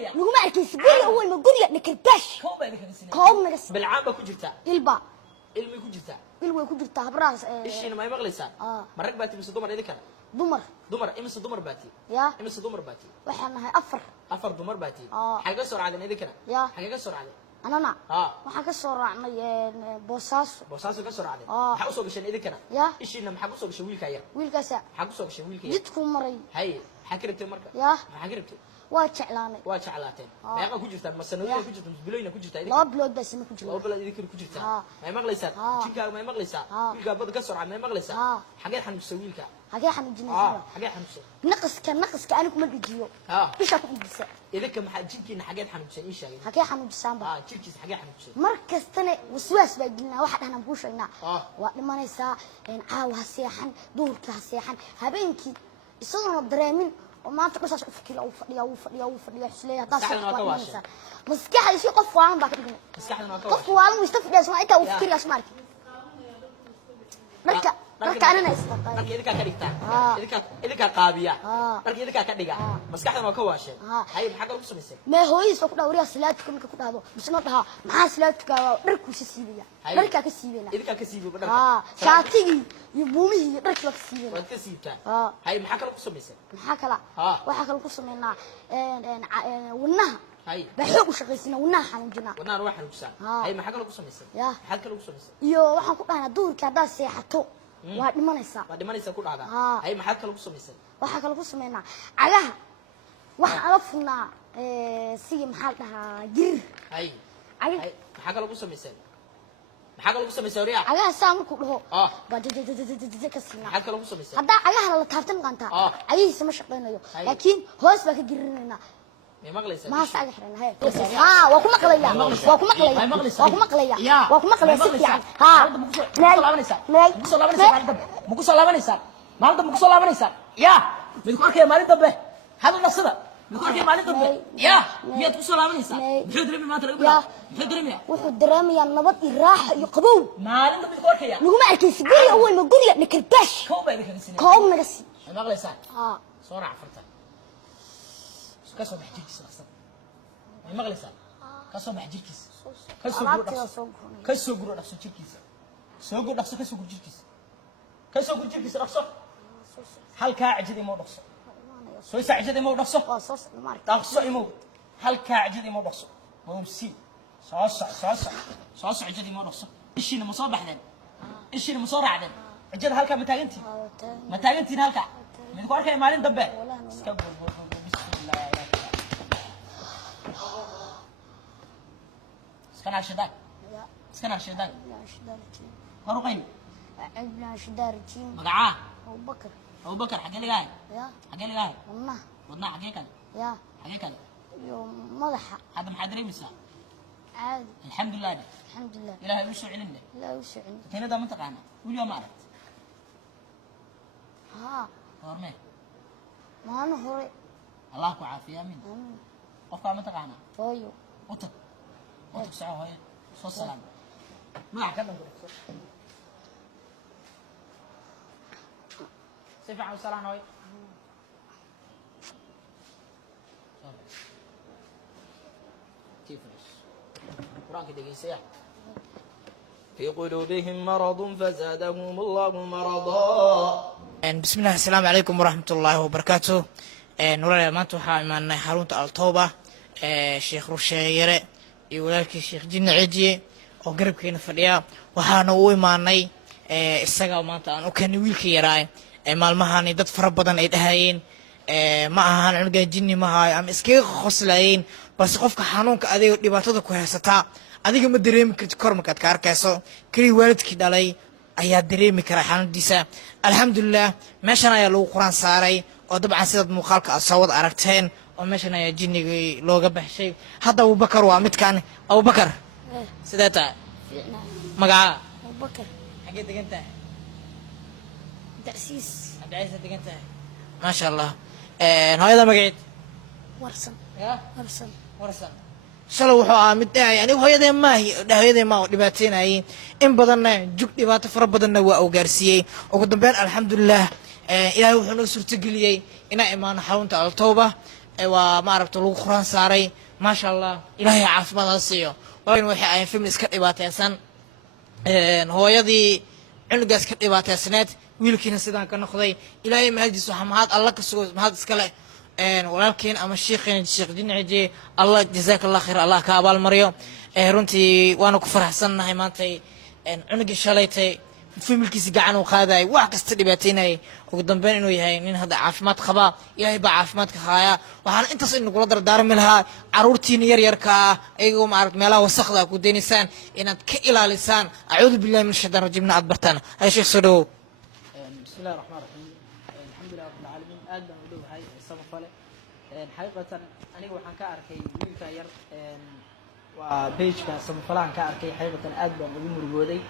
نقوم أركز قولي أول ما قولي نكربش كوم نقص بالعام كوجرتا إلبا ilmi ku jirta إلوي كوجرتا براس ishiina ma maqlaysaa marag baati mise dumar idin kale دمر dumar imise dumar baati يا imise dumar baati وحنا هاي أفر afar dumar baati xaga soo raacdeen idin kale xaga soo raacdeen أنا وحنا كسر عنا بوساس boosaaso ka soo raacdeen maxaa u soo gasheen idin kale ishiina maxaa ku soo gashay wiilka yar ويل كاسع maxaa ku soo gashay wiilka yar جدكم مري hay maxaa ka rabtay marka يا maxaa ka rabtay واتشعلاني waa jeclaateen meeqa ku jirtaan masanooyin ku jirtaan bilooyin ku jirtaa idin لا بلود بس ما كنت laba bilood idin ku jirtaa may maqlaysaan jinkaaga may maqlaysaa wiilka bad ka soo raacay may maqlaysaa xagee xanuunsan wiilka حاجة حنجينا xagee xanuunsan نقص كأنا كم الفيديو إيش أكو إدريس idinka maxaa jinkiina xagee xanuunsan ii sheegay حاجة حنجسام بقى jirkiisa xagee xanuunsan مركز تاني وسواس بيجينا واحد أنا بقولش إنه ولما نسا إن هسيحن دور كهسيحن هبينكي يصيروا الدرامين وما تقصش أفكر أو فدي حسلية طاسة مسكحة يصير قف وعم بقى قف وعم يستفيد اسمه أنت وفكر اسمه marka anana isbaqay marka idinka ka dhigtaan idinka qaabiya marka idinka ka dhiga maskaxdan waa ka waasheen hay maxaa lagu sameeyay ma hooyis ku dhawriya salaadka marka ku dhahdo bisna dhaha maxaa salaadka dharku siibiya dharka ka siibeena idinka ka siibiya dharka shaatigi iyo buumihi dharka ka siibeena waa ka siibtaan hay maxaa lagu sameeyay maxaa kala waxa lagu sameeynaa wanaha hay baxoog shaqeysina wanaha xanuujina wanaha wax xanuujsan hay maxaa lagu sameeyay maxaa lagu sameeyay iyo waxaan ku dhahnaa duurka hadaa seexato waa dhimanaysaa ku dhacda hay maxaa kale ku sameeyay waxa kale ku sameeynaa cagaha waxa ala funaa sigi maxaa dhahaa jir hay maxaa kale ku sameeyay maxaa kale ku sameeyay riya cagaha saa markuu dhaho bajajajajajaja ka siinaa maxaa kale ku sameeyay hadaa cagaha la taabtan qanta cagihiisa ma shaqeynayo laakiin hoos baa ka girinayna ما سأجي حرنا هاي وكم قليا وكم قليا وكم قليا وكم قليا ست يعني مقص الله بنيسان مالده مقص الله بنيسان يا بدك يا مالد دبه هذا نصده بدك يا مالد دبه يا مية مقص الله بنيسان بحد رمي ما ترى بحد رمي وحد رمي يا نبض الراح يقبو مالد بدك يا نقوم أركز قولي أول ما قولي نكربش كوم نقصي ما قليسان صورة عفرتها كسر بحجركيس أصلا ما مغلسان كسر بحجركيس كسر جرو نفسه جركيس سوق نفسه كسر جركيس كسر جركيس نفسه هل كعجدي مو نفسه سوي سعجدي مو نفسه نفسه يموت هل كعجدي مو نفسه مو مسي صاص عجدي مو نفسه إيش اللي مصابح ذن إيش اللي مصارع ذن عجد هل كا متاجنتي هل كا من قارك يا مالين دبه سكان شداك سكان شداك هروقين عندنا شدار جيم مقعاه أبو بكر حق اللي جاي يا حق اللي جاي والله حق كذا يا حق كذا يوم مضحى هذا محضري مسا عادي الحمد لله إلهي وسع علمنا لا وسع علمنا هنا ده منطقة أنا واليوم عرفت هرمي ما أنا هوري الله كعافية من قف منطقة أنا طيب وتك ساعة هاي صوت سلام ما أحكي سيف عاوز سلام هاي تفرش قرآن كده يسيح في قلوبهم مرض فزادهم الله مرضا بسم الله السلام عليكم ورحمة الله وبركاته نورا ما توحى من حارون التوبة شيخ روشيرة يقولك شيخ جن عدي oo garabkeena fadhiya waxaana u imaanay isaga maanta aan u keenay wiilka yaraa maalmahan dad fara badan ay dhahayeen ma ahan cunuga jinni ma hayo ama iskaga qoslayeen balse qofka xanuunka adiga dhibaatada ku haysata adiga ma dareemi kartid kor markaad ka arkayso kali waalidkii dhalay ayaa dareemi kara xanuundiisa alxamdulilah meeshan ayaa lagu quraan saaray oo dabcan sidaad muuqaalka aad soo wada aragteen oo meeshan ayaa jinnigii looga baxshay hadda abubakar waa midkaan abubakar sidee tahay magaca abubakar xagee degan tahay dacsiis degan tahay maasha allah hooyada magaceed warsan shalay wuxuu ahaa mid dhahay anigu hooyadee maa oo dhibaateynayay in badanna jug dhibaato fara badanna waa uu gaarsiiyey ugu dambeyn alxamdulilah ilaahay wuxuu noo suurtageliyey inaan imaano xarunta altooba وما عرفت لو قرآن ساري ما شاء الله إلهي عاف ما نصيه وين وحي أي فيلم إسكت إباتة سن هو يدي عنق إسكت إباتة سنات ويلكين سيدان كنا خذي إلهي مهدي سبحانه الله كسوز مهد إسكله ولكن أما الشيخ جنعجي الله جزاك الله خير الله كابال مريم runtii waana ku faraxsannahay maantay cunugii shalaytay familkiisa gacan uu qaaday wax kasta dhibaataynay ugu dambeyn inuu yahay nin hadda caafimaad qaba ilaahay baa caafimaadka haaya waxaan intaas in kula dardaarmi lahaa caruurtiina yar yarka ah ayagoo ma arag meelaha wasaqda ku deenisaan inaad ka ilaalisaan a'uudu billahi min shaytaan rajiim aad bartaan ay sheekh soo dhaw bismillahir rahmaanir rahiim alxamdulillahi rabbil alamin aad baan u dhowahay samafale xaqiiqatan aniga waxaan ka arkay wiilka yar waa page-ka samafalahan ka arkay xaqiiqatan aad baan ugu murugooday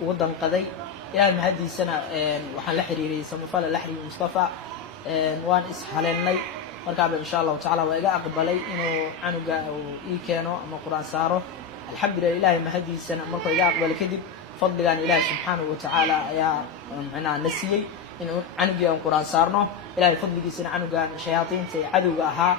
ugu danqaday ilaahay mahadiisana waxaan la xiriiriyay samafala la xiriiriyay Mustafa waan is haleelnay markaaba insha Allah ta'ala waa iga aqbalay inuu canuga uu ii keeno ama quraan saaro alxamdulillah ilaahay mahadiisana markuu iga aqbalay kadib fadligan ilaahay subhanahu wa ta'ala ayaa macnaa nasiyay inuu canuga aan quraan saarno ilaahay fadligiisana canuga shayaatiinta cadowga ahaa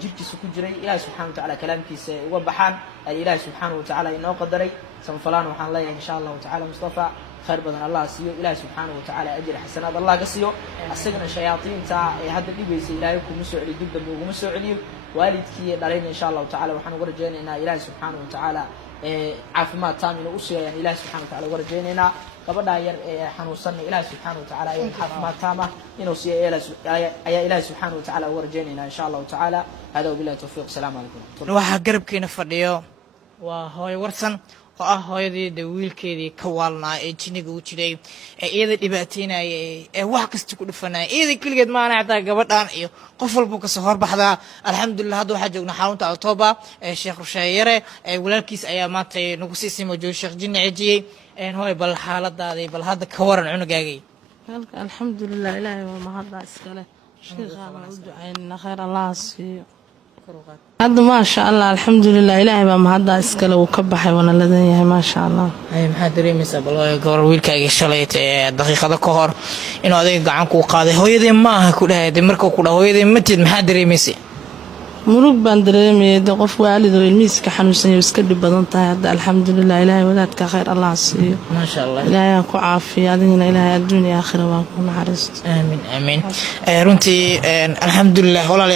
jirkiisa ku jiray ilaahay subhanahu wa ta'ala kalaamkiisa uga baxaan ay ilaahay subhanahu wa ta'ala inoo qadaray samfalaan waxaan leeyahay insha Allah ta'ala Mustafa khayr badan Allah siiyo ilaahay subhanahu wa ta'ala ajr xasanaad Allah ka siiyo asagana shayaatiinta ay hadda dhibaysay ilaahay kuma soo celiyo dib dambe uguma soo celiyo waalidkii dhalayna insha Allah ta'ala waxaan uga rajaynaynaa ilaahay subhanahu wa ta'ala caafimaad taam inuu u siiyo ilaahay subhanahu wa ta'ala uga rajaynaynaa gabadha yar ee xanuunsan ilaahay subhanahu wa ta'ala ay caafimaad taam inuu siiyo ayaa ilaahay subhanahu wa ta'ala uga rajaynaynaa insha Allah ta'ala hada billahi tawfiiq salaamu alaykum waxa garabkeena fadhiyo waa hooyo warsan oo ah hooyadii wiilkeedii ka waalnaa ee jiniga u jiray ee iyada dhibaataynayay ee wax kasta ku dhufanay iyada kaligeed ma ana xataa gabadhan iyo qof walba ka soo horbaxda alxamdulillah hadda waxa joogna xarunta October ee Sheekh Rusheeyare ee walaalkiis ayaa maanta nagu sii simo joog Sheekh Jinnaciye hooy bal xaaladaadii bal hadda ka waran cunugaagay alxamdulillah ilaahay waa mahad iskale sheekhaana u ducaynaa khayr Allah siiyo هذا ما شاء الله الحمد لله إلهي ما هذا إسكال وكبح وانا لديه ما شاء الله أي محادري مسا بالله قبر ويلك أي شليت دقيقة كهر إنه هذا عنك وقاضي هو يدي ما كل هذا مركو كله هو يدي متى محادري مسا مروق باندريمي دقف والد والميس كحنوسن يسكر بدنته هذا الحمد لله إلهي ولادك خير الله سيو ما شاء الله إلهي أكو عافية هذين إلهي الدنيا آخرة وأكون حرست آمين آمين رنتي الحمد لله والله